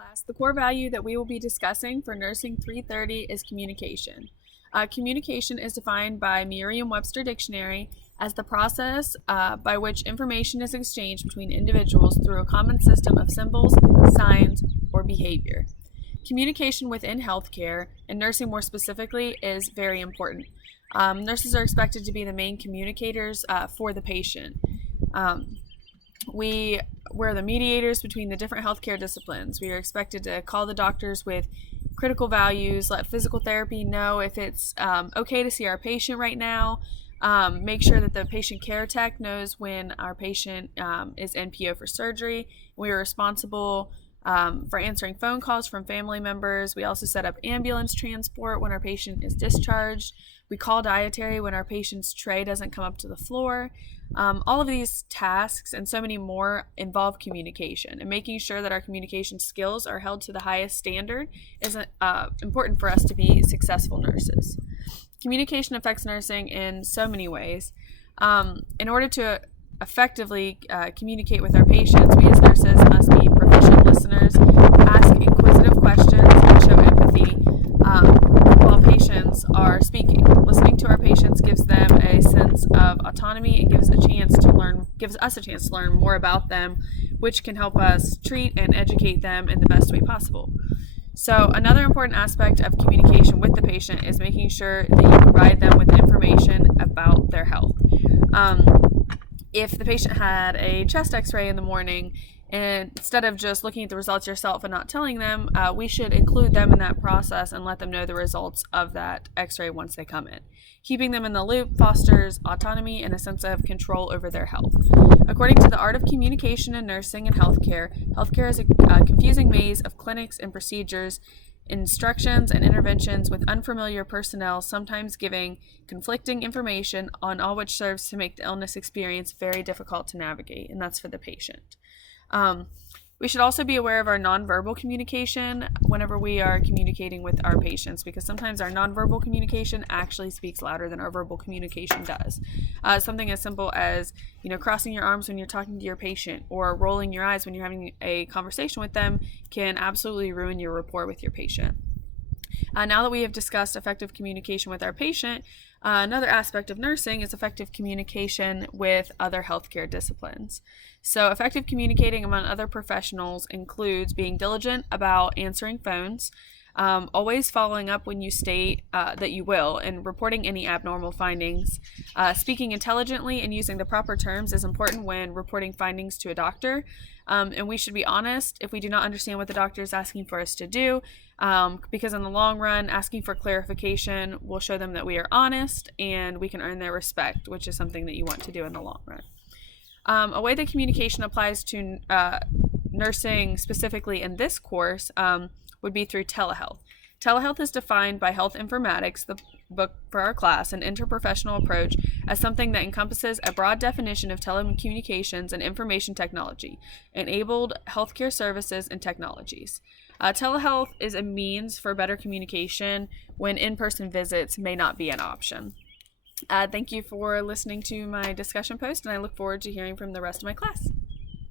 class, the core value that we will be discussing for Nursing 330 is communication. Communication is defined by Merriam-Webster Dictionary as the process by which information is exchanged between individuals through a common system of symbols, signs, or behavior. Communication within healthcare, and nursing more specifically, is very important. Nurses are expected to be the main communicators for the patient. We're the mediators between the different healthcare disciplines. We are expected to call the doctors with critical values, let physical therapy know if it's okay to see our patient right now, make sure that the patient care tech knows when our patient is NPO for surgery. We are responsible for answering phone calls from family members. We also set up ambulance transport when our patient is discharged. We call dietary when our patient's tray doesn't come up to the floor. All of these tasks and so many more involve communication, and making sure that our communication skills are held to the highest standard is important for us to be successful nurses. Communication affects nursing in so many ways. In order to effectively communicate with our patients, we as nurses must be proficient listeners, ask inquisitive questions, and show empathy while patients are speaking. Listening to our patients gives them a sense of autonomy and gives us a chance to learn more about them, which can help us treat and educate them in the best way possible. So another important aspect of communication with the patient is making sure that you provide them with information about their health. If the patient had a chest x-ray in the morning, and instead of just looking at the results yourself and not telling them, we should include them in that process and let them know the results of that x-ray once they come in. Keeping them in the loop fosters autonomy and a sense of control over their health. According to the art of communication in nursing and healthcare, healthcare is a confusing maze of clinics and procedures, instructions and interventions with unfamiliar personnel, sometimes giving conflicting information on all which serves to make the illness experience very difficult to navigate, and that's for the patient. We should also be aware of our nonverbal communication whenever we are communicating with our patients, because sometimes our nonverbal communication actually speaks louder than our verbal communication does. Something as simple as, crossing your arms when you're talking to your patient or rolling your eyes when you're having a conversation with them can absolutely ruin your rapport with your patient. Now that we have discussed effective communication with our patient, another aspect of nursing is effective communication with other healthcare disciplines. So effective communicating among other professionals includes being diligent about answering phones, always following up when you state that you will, and reporting any abnormal findings. Speaking intelligently and using the proper terms is important when reporting findings to a doctor. And we should be honest if we do not understand what the doctor is asking for us to do, because in the long run, asking for clarification will show them that we are honest and we can earn their respect, which is something that you want to do in the long run. A way that communication applies to nursing specifically in this course would be through telehealth. Telehealth is defined by Health Informatics, the book for our class, an interprofessional approach, as something that encompasses a broad definition of telecommunications and information technology, enabled healthcare services and technologies. Telehealth is a means for better communication when in-person visits may not be an option. Thank you for listening to my discussion post, and I look forward to hearing from the rest of my class.